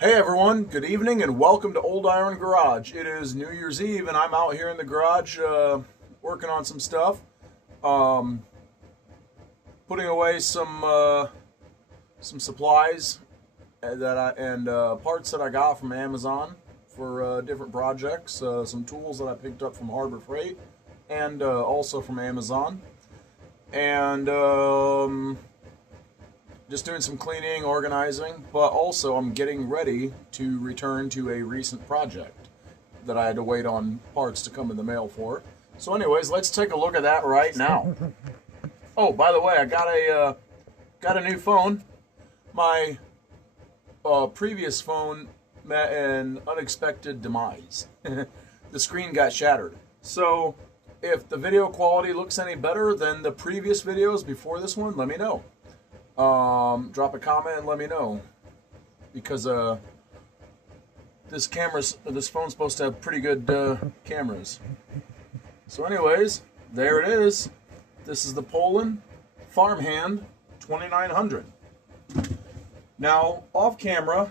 Hey everyone, good evening and welcome to Old Iron Garage. It is New Year's Eve and I'm out here in the garage working on some stuff. Um, Putting away some supplies and parts that I got from Amazon for different projects. Some tools that I picked up from Harbor Freight and also from Amazon. And just doing some cleaning, organizing, but also I'm getting ready to return to a recent project that I had to wait on parts to come in the mail for. So anyways, let's take a look at that right now. Oh, by the way, I got a new phone. My previous phone met an unexpected demise. The screen got shattered. So if the video quality looks any better than the previous videos before this one, let me know. Drop a comment and let me know, because this phone's supposed to have pretty good cameras. So anyways, there it is. This is the Poulan Farmhand 2900. Now, off camera,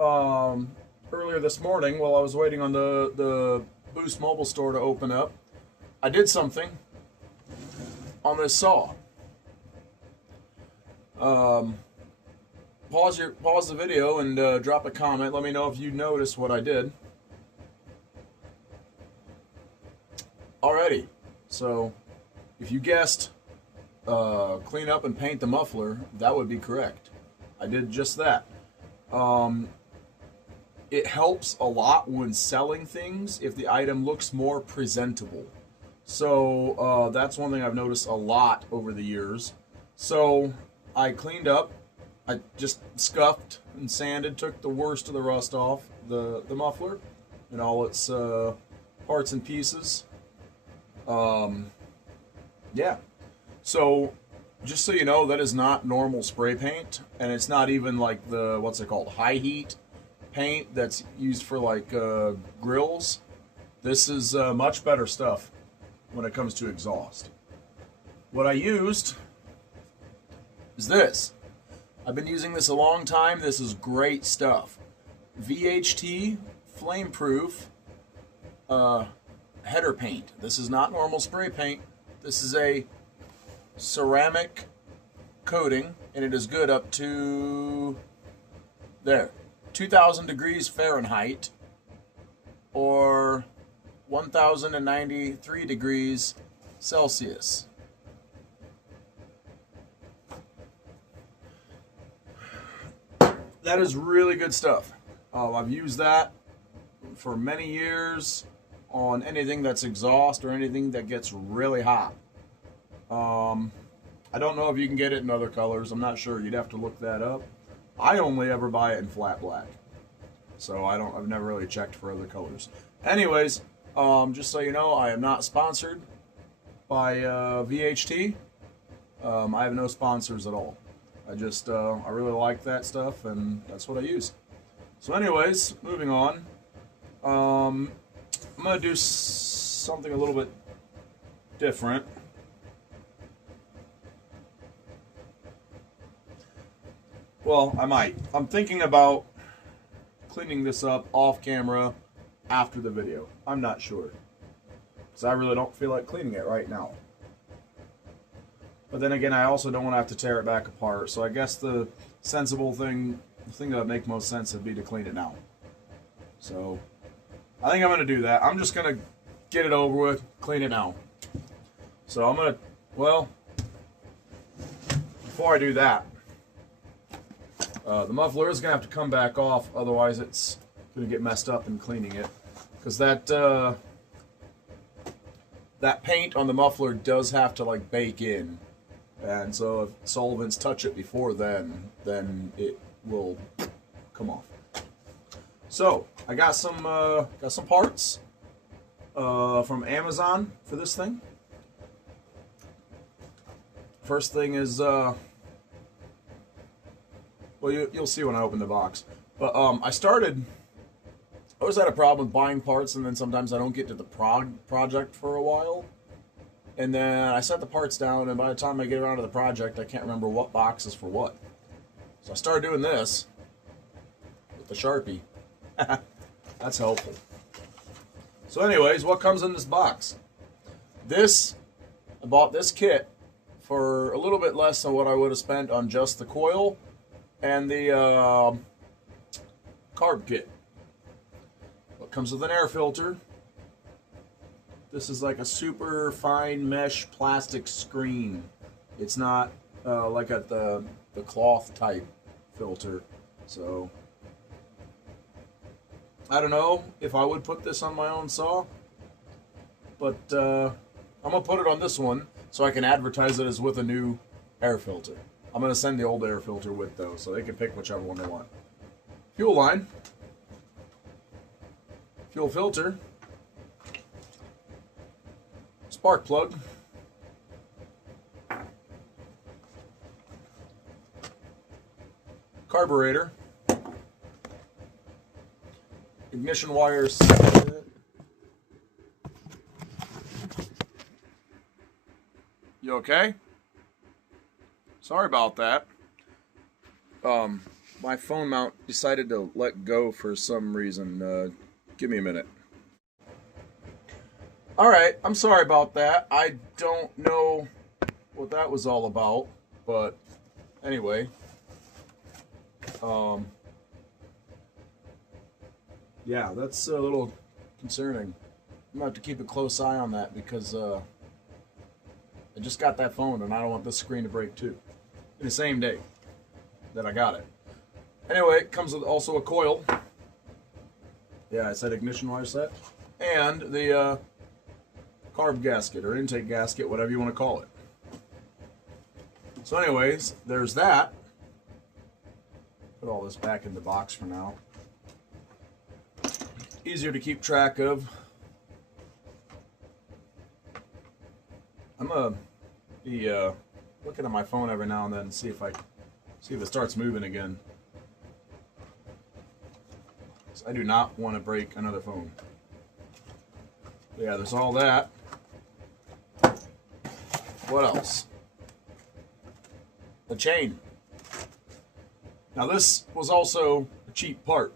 earlier this morning while I was waiting on the Boost mobile store to open up, I did something on this saw. Pause the video and drop a comment. Let me know if you noticed what I did. Alrighty, so if you guessed clean up and paint the muffler, that would be correct. I did just that. It helps a lot when selling things if the item looks more presentable. So that's one thing I've noticed a lot over the years. So I cleaned up. I just scuffed and sanded, took the worst of the rust off the muffler and all its parts and pieces. Yeah. So just so you know, that is not normal spray paint, and it's not even like the, what's it called, high heat paint that's used for like grills. This is much better stuff when it comes to exhaust. What I used is this. I've been using this a long time. This is great stuff. VHT Flameproof header paint. This is not normal spray paint. This is a ceramic coating, and it is good up to there, 2,000 degrees Fahrenheit or 1,093 degrees Celsius. That is really good stuff. I've used that for many years on anything that's exhaust or anything that gets really hot. I don't know if you can get it in other colors. I'm not sure. You'd have to look that up. I only ever buy it in flat black, so I've never really checked for other colors. Anyways, just so you know, I am not sponsored by VHT. I have no sponsors at all. I really like that stuff, and that's what I use. So anyways, moving on. I'm going to do something a little bit different. Well, I might. I'm thinking about cleaning this up off camera after the video. I'm not sure, because I really don't feel like cleaning it right now. But then again, I also don't want to have to tear it back apart. So I guess the sensible thing, the thing that would make most sense would be to clean it now. So I think I'm going to do that. I'm just going to get it over with, clean it now. So I'm going to, well, before I do that, the muffler is going to have to come back off. Otherwise, it's going to get messed up in cleaning it. Because that paint on the muffler does have to like bake in. And so if solvents touch it before then it will come off. So I got some parts from Amazon for this thing. First thing is well, you'll see when I open the box. But I always had a problem with buying parts, and then sometimes I don't get to the project for a while. And then I set the parts down, and by the time I get around to the project, I can't remember what box is for what. So I started doing this. the Sharpie. That's helpful. So anyways, what comes in this box? I bought this kit for a little bit less than what I would have spent on just the coil and the carb kit. It comes with an air filter. This is like a super fine mesh plastic screen. It's not like the cloth type filter. So I don't know if I would put this on my own saw, but I'm gonna put it on this one so I can advertise it as with a new air filter. I'm gonna send the old air filter with though, so they can pick whichever one they want. Fuel line, fuel filter, spark plug, carburetor, ignition wires. You okay? Sorry about that. My phone mount decided to let go for some reason. Give me a minute. Alright, I'm sorry about that. I don't know what that was all about, but anyway. Yeah, that's a little concerning. I'm gonna have to keep a close eye on that because I just got that phone and I don't want this screen to break too. In the same day that I got it. Anyway, it comes with also a coil. Yeah, I said ignition wire set. And the carb gasket or intake gasket, whatever you want to call it. So anyways, there's that. Put all this back in the box for now. Easier to keep track of. I'm gonna be looking at my phone every now and then and see if it starts moving again. I do not want to break another phone. But yeah, there's all that. What else? The chain. Now this was also a cheap part.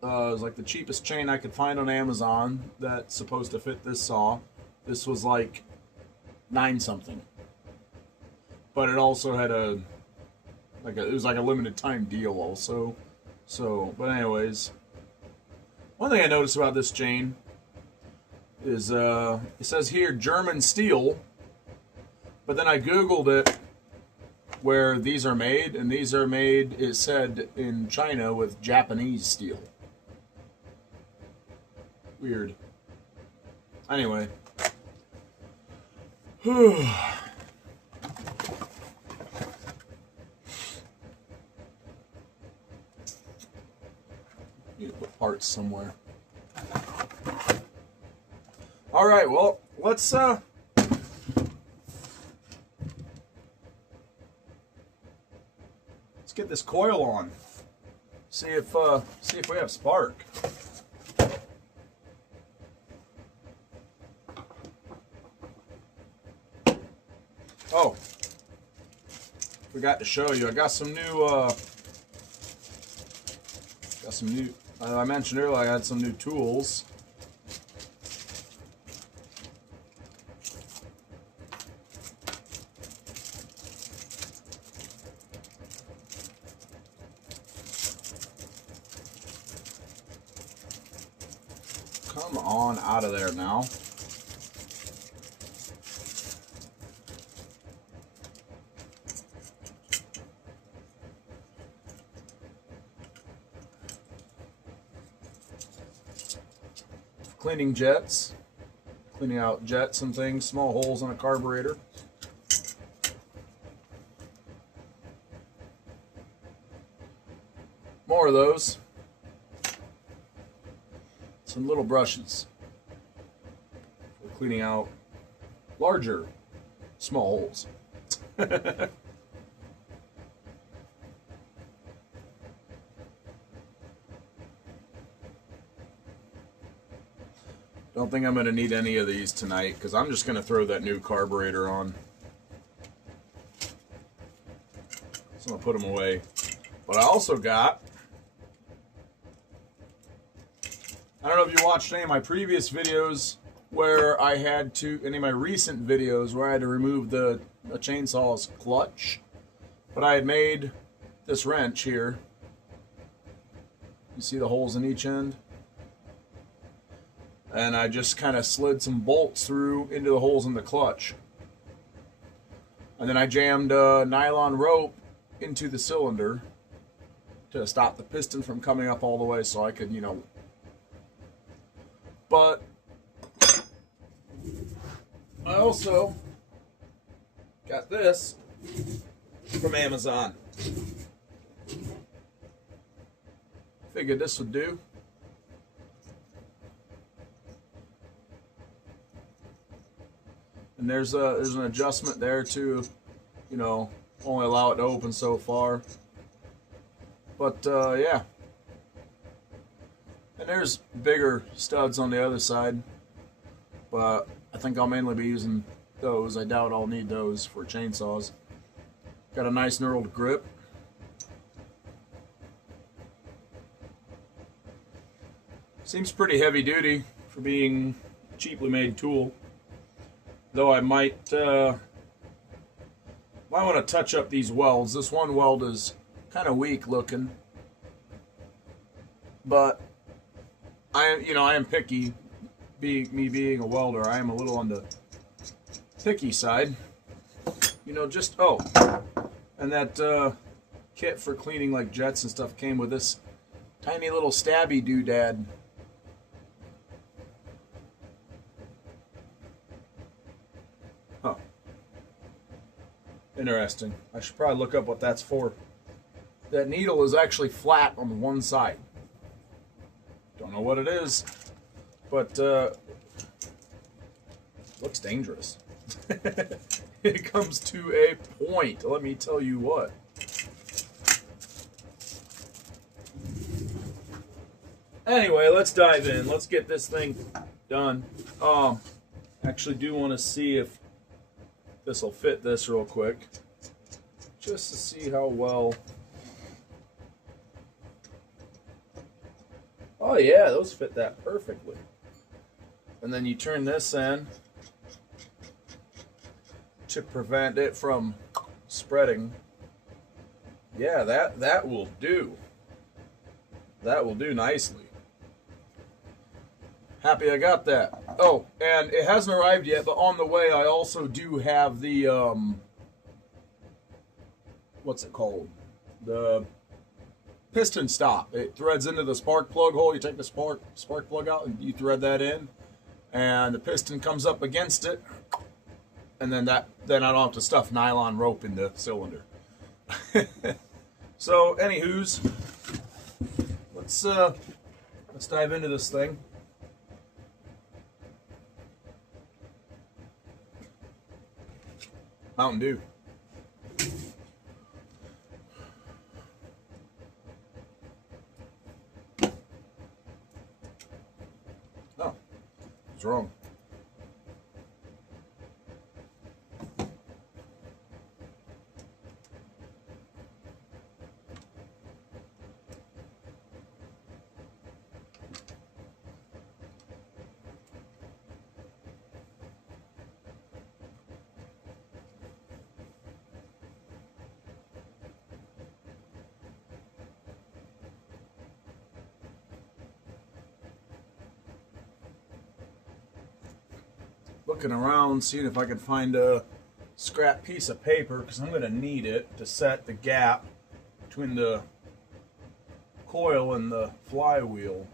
It was like the cheapest chain I could find on Amazon that's supposed to fit this saw. This was like $9 something. But it also had it was like a limited time deal also. So, but anyways, one thing I noticed about this chain is it says here German steel, but then I googled it where these are made, and these are made, it said, in China with Japanese steel. Weird. Anyway. Need to put parts somewhere. Alright, well, let's get this coil on. See if we have spark. Oh, forgot to show you. I got some new. I mentioned earlier I had some new tools. Come on out of there now. Cleaning jets, cleaning out jets and things, small holes in a carburetor. More of those. Some little brushes for cleaning out larger small holes. Don't think I'm going to need any of these tonight because I'm just going to throw that new carburetor on. So I'm going to put them away. But I also got I don't know if you watched any of my previous videos where I had to, any of my recent videos where I had to remove the chainsaw's clutch, but I had made this wrench here. You see the holes in each end? And I just kind of slid some bolts through into the holes in the clutch. And then I jammed a nylon rope into the cylinder to stop the piston from coming up all the way so I could, you know. But I also got this from Amazon. Figured this would do. And there's an adjustment there to, you know, only allow it to open so far. But yeah. And there's bigger studs on the other side, but I think I'll mainly be using those. I doubt I'll need those for chainsaws. Got a nice knurled grip. Seems pretty heavy duty for being a cheaply made tool. Though I might want to touch up these welds. This one weld is kind of weak looking, but I am picky. Me being a welder, I am a little on the picky side. You know, just and that kit for cleaning like jets and stuff came with this tiny little stabby doodad. Huh. Interesting. I should probably look up what that's for. That needle is actually flat on one side. Don't know what it is, but looks dangerous. It comes to a point, let me tell you what. Anyway, let's dive in. Let's get this thing done. Actually do want to see if this will fit this real quick, just to see how well. Oh yeah, those fit that perfectly. And then you turn this in to prevent it from spreading. Yeah, that will do. That will do nicely. Happy I got that. Oh, and it hasn't arrived yet, but on the way I also do have the what's it called? The piston stop. It threads into the spark plug hole. You take the spark plug out and you thread that in, and the piston comes up against it, and then I don't have to stuff nylon rope in the cylinder. So, anywho's, let's dive into this thing. Mountain Dew. Oh, what's wrong? Looking around, seeing if I can find a scrap piece of paper, because I'm going to need it to set the gap between the coil and the flywheel.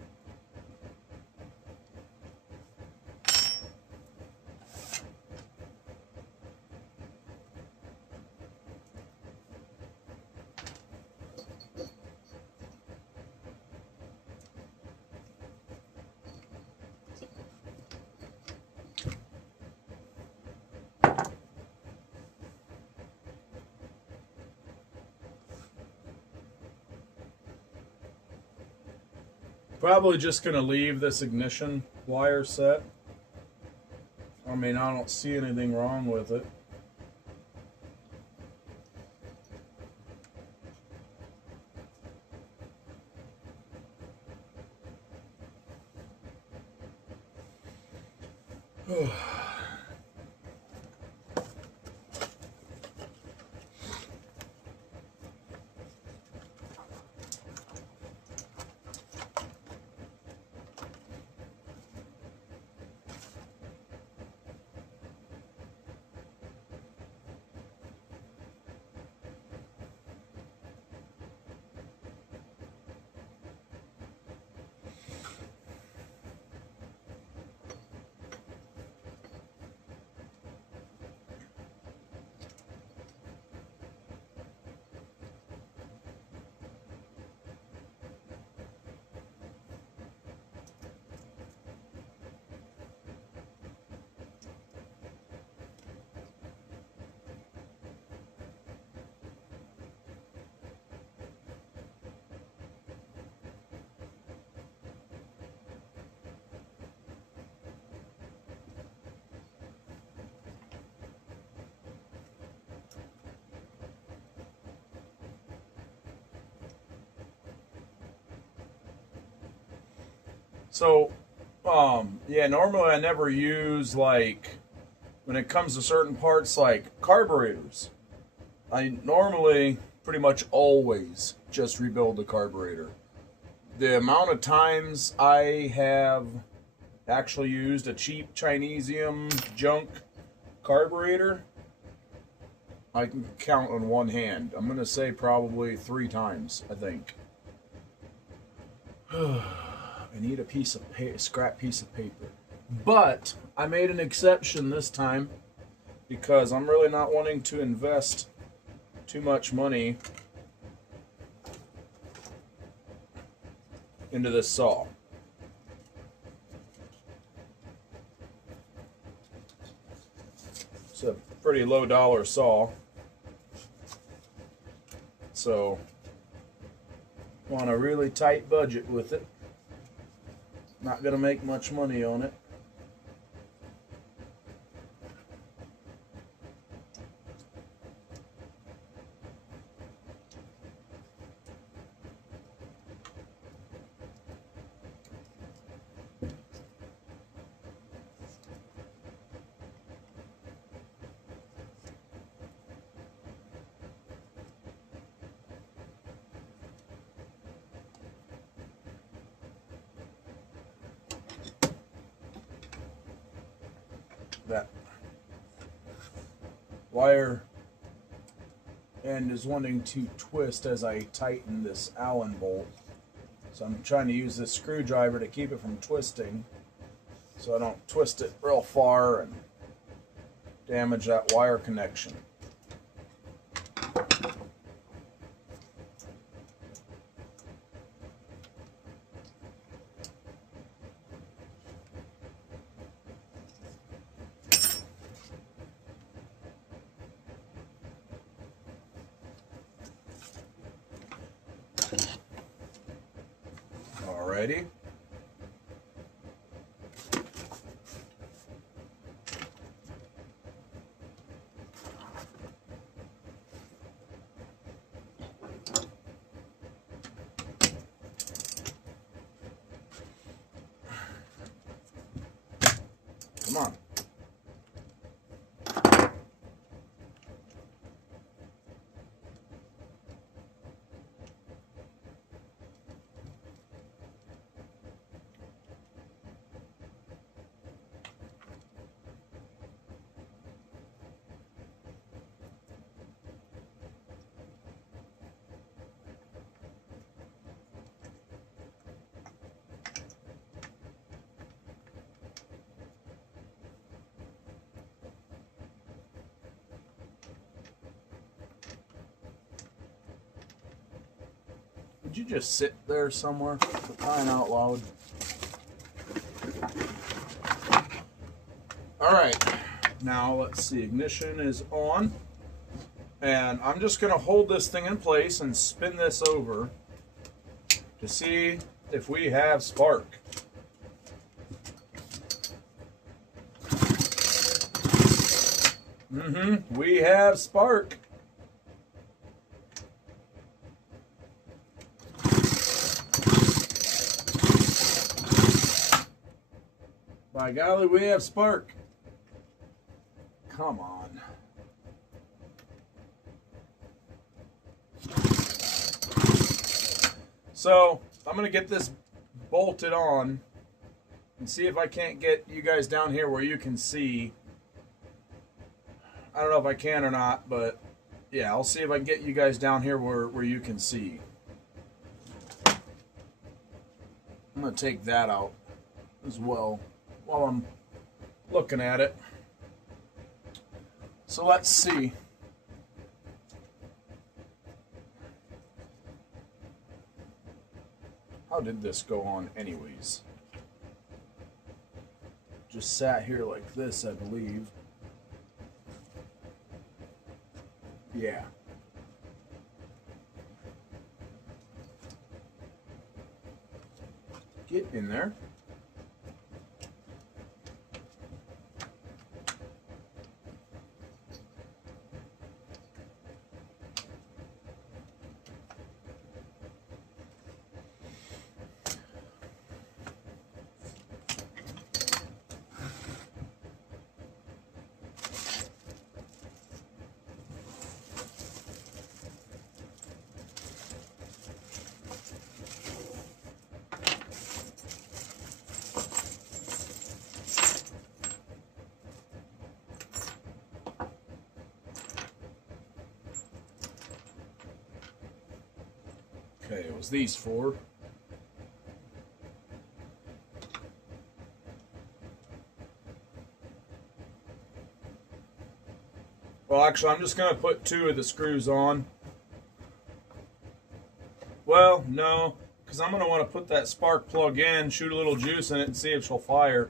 Probably just going to leave this ignition wire set. I mean, I don't see anything wrong with it. So, yeah, normally I never use, like, when it comes to certain parts like carburetors, I normally pretty much always just rebuild the carburetor. The amount of times I have actually used a cheap Chinesium junk carburetor, I can count on one hand. I'm going to say probably 3 times, I think. I need a scrap piece of paper. But I made an exception this time because I'm really not wanting to invest too much money into this saw. It's a pretty low dollar saw. So, want a really tight budget with it. Not going to make much money on it. That wire end is wanting to twist as I tighten this Allen bolt. So I'm trying to use this screwdriver to keep it from twisting so I don't twist it real far and damage that wire connection. Alrighty. Come on. Would you just sit there somewhere for crying out loud? Alright, now let's see, ignition is on. And I'm just going to hold this thing in place and spin this over to see if we have spark. We have spark. By golly, we have spark. Come on. So, I'm going to get this bolted on and see if I can't get you guys down here where you can see. I don't know if I can or not, but yeah, I'll see if I can get you guys down here where you can see. I'm going to take that out as well while I'm looking at it. So let's see. How did this go on anyways? Just sat here like this, I believe. Yeah. Get in there. Okay, it was these four. Well, actually, I'm just going to put 2 of the screws on. Well, no, because I'm going to want to put that spark plug in, shoot a little juice in it, and see if she'll fire.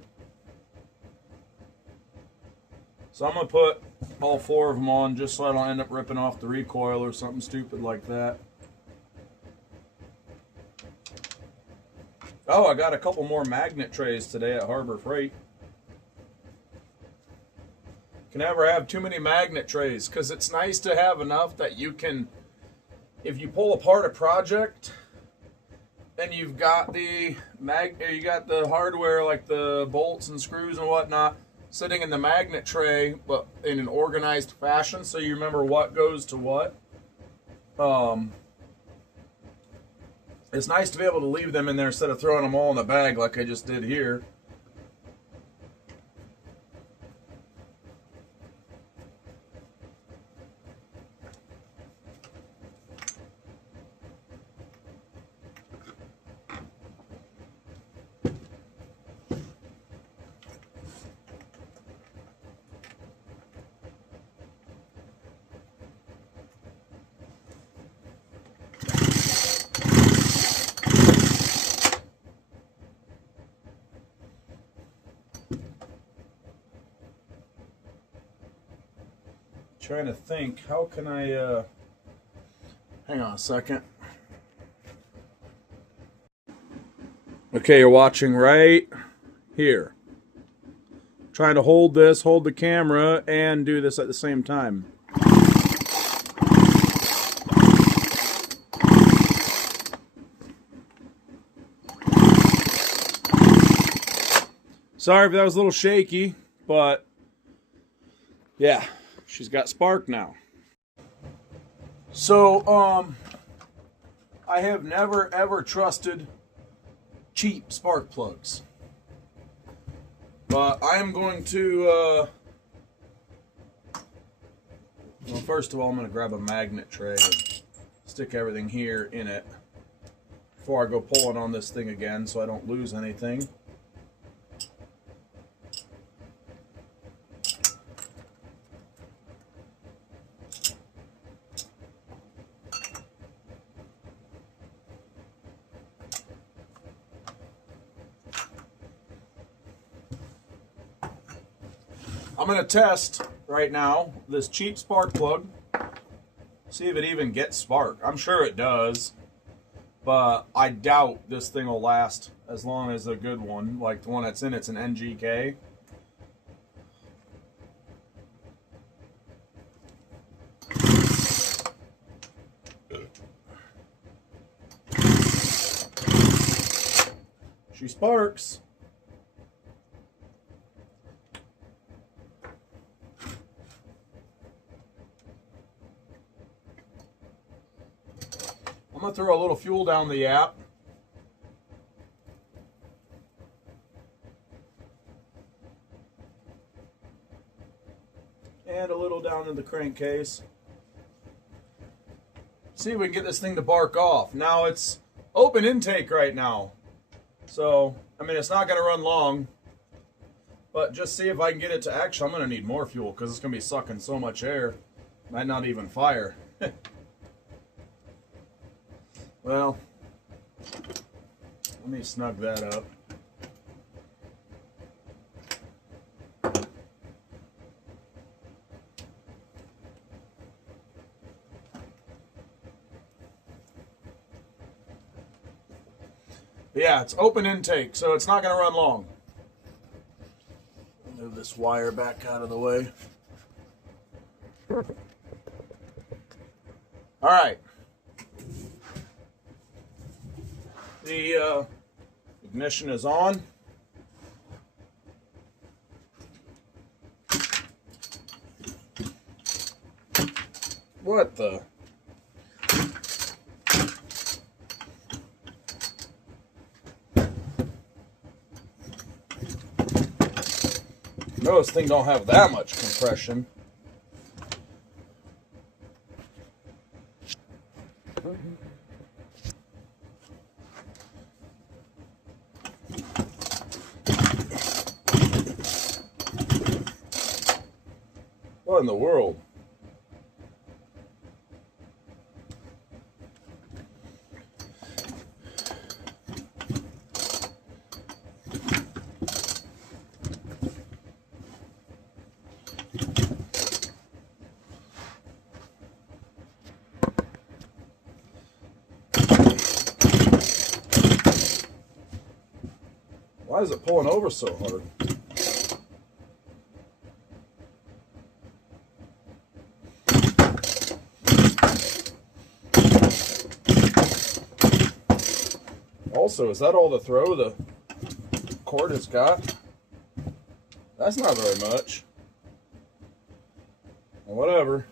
So I'm going to put all 4 of them on just so I don't end up ripping off the recoil or something stupid like that. Oh, I got a couple more magnet trays today at Harbor Freight. Can never have too many magnet trays because it's nice to have enough that you can, if you pull apart a project and you've got the hardware like the bolts and screws and whatnot sitting in the magnet tray, but in an organized fashion, so you remember what goes to what. It's nice to be able to leave them in there instead of throwing them all in the bag like I just did here. Trying to think, how can I, hang on a second. Okay, you're watching right here. Trying to hold this, hold the camera, and do this at the same time. Sorry if that was a little shaky, but yeah. She's got spark now. So, I have never ever trusted cheap spark plugs. But I am going to, well, first of all, I'm going to grab a magnet tray and stick everything here in it before I go pulling on this thing again so I don't lose anything. I'm going to test right now this cheap spark plug, see if it even gets spark. I'm sure it does, but I doubt this thing will last as long as a good one, like the one that's in it's an NGK. She sparks. to throw a little fuel down the yap. And a little down in the crankcase. See if we can get this thing to bark off. Now it's open intake right now. So, I mean, it's not going to run long. But just see if I can get it to action. I'm going to need more fuel because it's going to be sucking so much air. Might not even fire. Well, let me snug that up. Yeah, it's open intake, so it's not going to run long. Move this wire back out of the way. All right. The ignition is on. What the? No, this thing don't have that much compression. What in the world? Why is it pulling over so hard? Also, is that all the throw the cord has got? That's not very much. Well, whatever.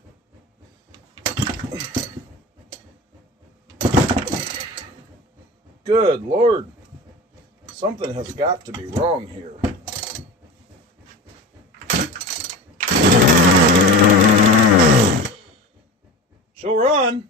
Good Lord. Something has got to be wrong here. She'll run.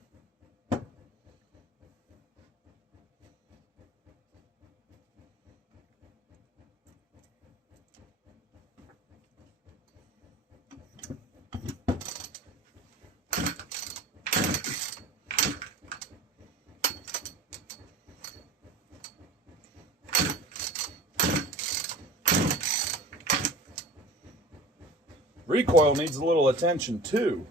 Recoil needs a little attention too.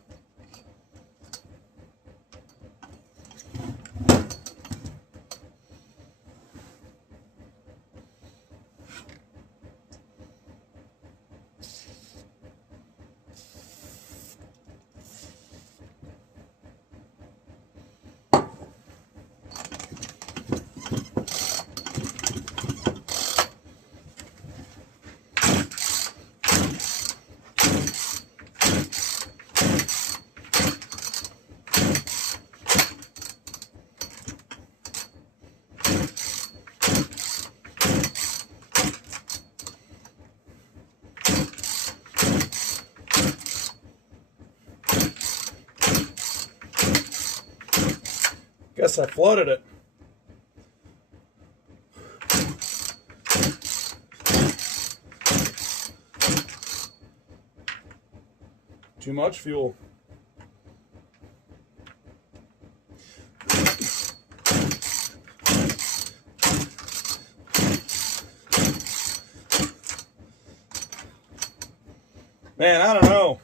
Guess I flooded it. Too much fuel. Man, I don't know.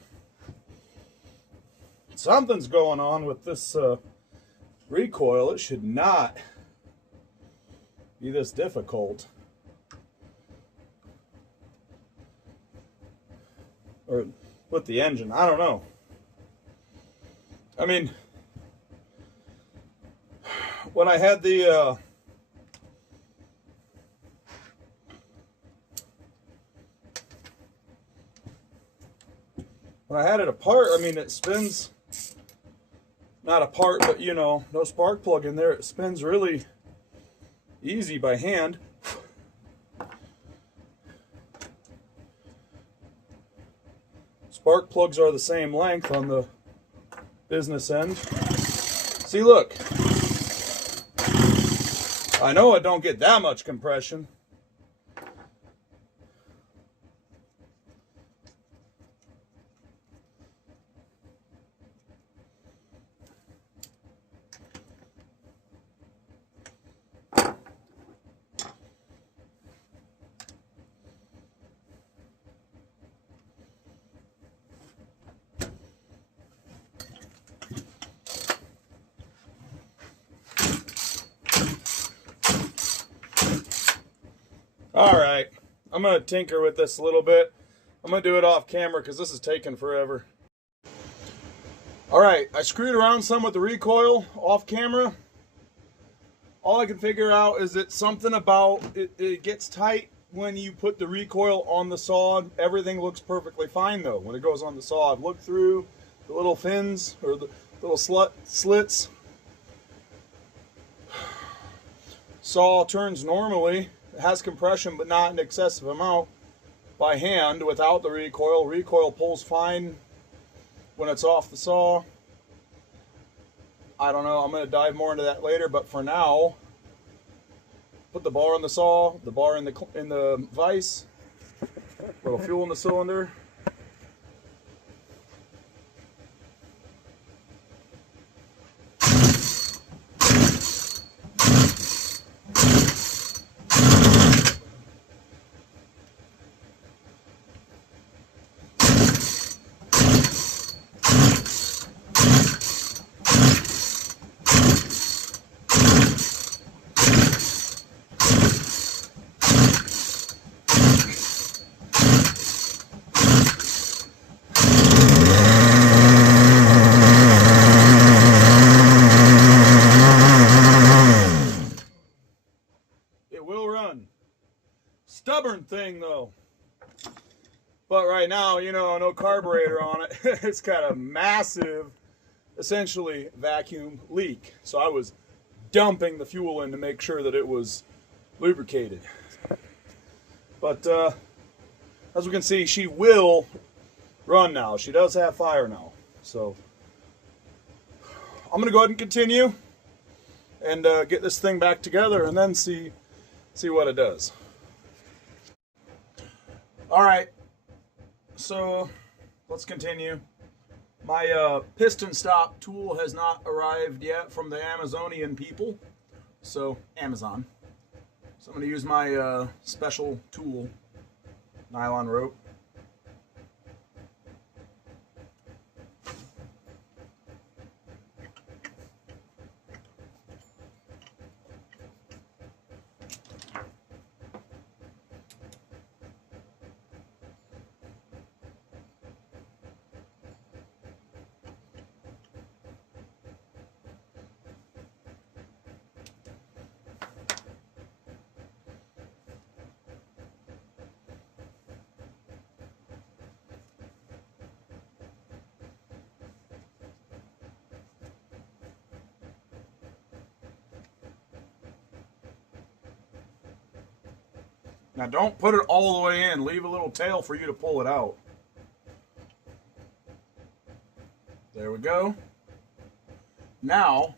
Something's going on with this recoil. It should not be this difficult. Or with the engine, I don't know. I mean, when I had the when I had it apart, I mean, it spins not a part, but you know, no spark plug in there. It spins really easy by hand. Spark plugs are the same length on the business end. See, look. I know it don't get that much compression. Alright, I'm going to tinker with this a little bit. I'm going to do it off camera because this is taking forever. Alright, I screwed around some with the recoil off camera. All I can figure out is that something about it gets tight when you put the recoil on the saw. Everything looks perfectly fine though when it goes on the saw. I've looked through the little fins or the little slits. Saw turns normally. It has compression, but not an excessive amount. By hand, without the recoil. Recoil pulls fine when it's off the saw. I don't know. I'm going to dive more into that later, but for now, put the bar on the saw, the bar in the vise, little fuel in the cylinder. Stubborn thing though. But right now, you know, no carburetor on it. It's got a massive, essentially, vacuum leak. So I was dumping the fuel in to make sure that it was lubricated. But as we can see, she will run now. She does have fire now. So I'm going to go ahead and continue and get this thing back together and then see what it does. Alright, so let's continue. My piston stop tool has not arrived yet from the Amazonian people, so Amazon. So I'm going to use my special tool, nylon rope. Now don't put it all the way in. Leave a little tail for you to pull it out. There we go. Now,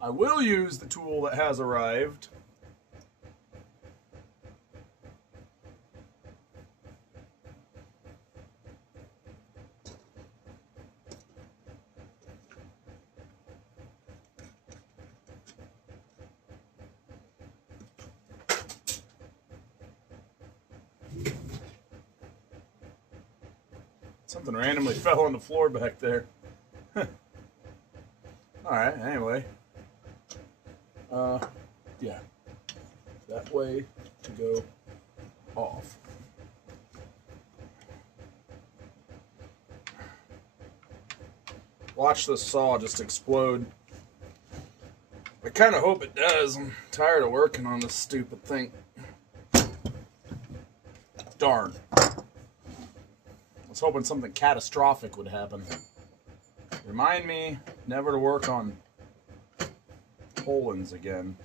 I will use the tool that has arrived. Something randomly fell on the floor back there. Alright, anyway. Yeah. That way to go off. Watch this saw just explode. I kind of hope it does. I'm tired of working on this stupid thing. Darn. I was hoping something catastrophic would happen. Remind me never to work on Poulans again.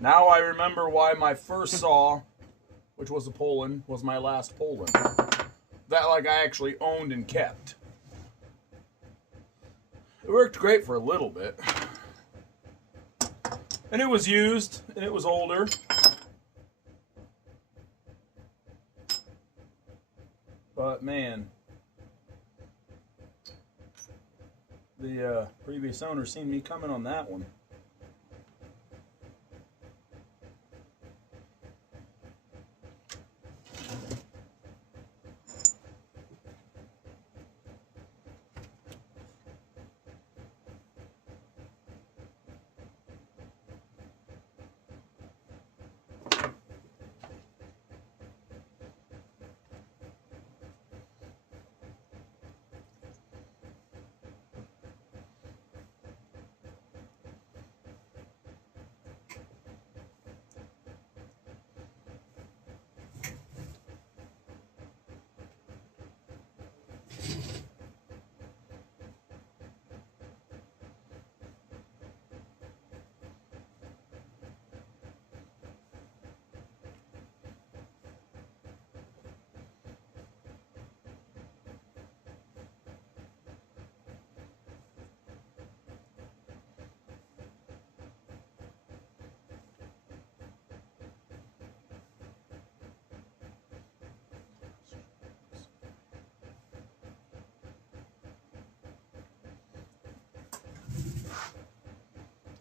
Now I remember why my first saw, which was a Poulan, was my last Poulan. That like I actually owned and kept. It worked great for a little bit. And it was used, and it was older. But man, the previous owner seen me coming on that one.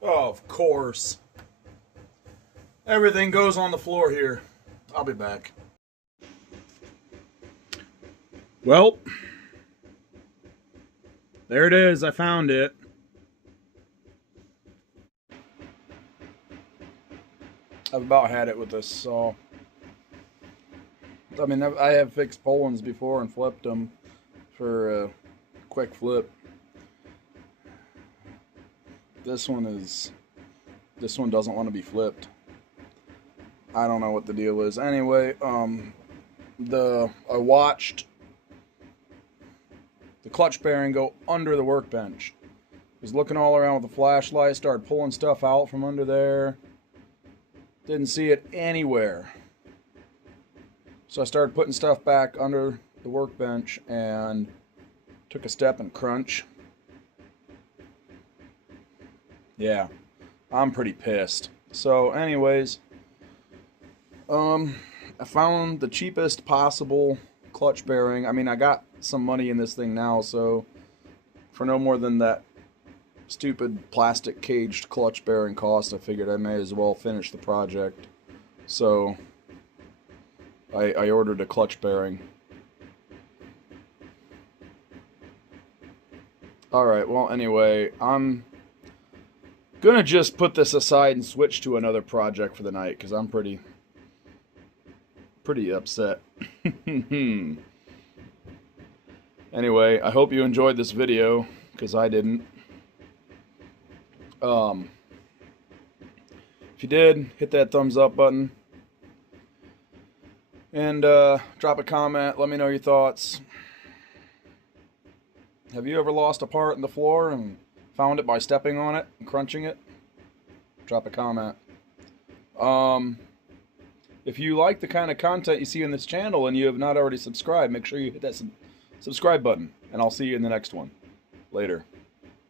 Oh, of course. Everything goes on the floor here. I'll be back. Well, there it is. I found it. I've about had it with this saw. I mean, I have fixed Poulans before and flipped them for a quick flip. This one doesn't want to be flipped. I don't know what the deal is. Anyway, I watched the clutch bearing go under the workbench. Was looking all around with the flashlight, started pulling stuff out from under there. Didn't see it anywhere. So I started putting stuff back under the workbench and took a step and crunch. Yeah, I'm pretty pissed. So anyways, I found the cheapest possible clutch bearing. I mean, I got some money in this thing now, so for no more than that stupid plastic caged clutch bearing cost, I figured I may as well finish the project. So I ordered a clutch bearing. Alright, well anyway, I'm gonna just put this aside and switch to another project for the night, because I'm pretty upset. Anyway, I hope you enjoyed this video, because I didn't. If you did, hit that thumbs up button. And drop a comment, let me know your thoughts. Have you ever lost a part in the floor and found it by stepping on it and crunching it? Drop a comment. If you like the kind of content you see in this channel and you have not already subscribed, make sure you hit that subscribe button. And I'll see you in the next one. Later.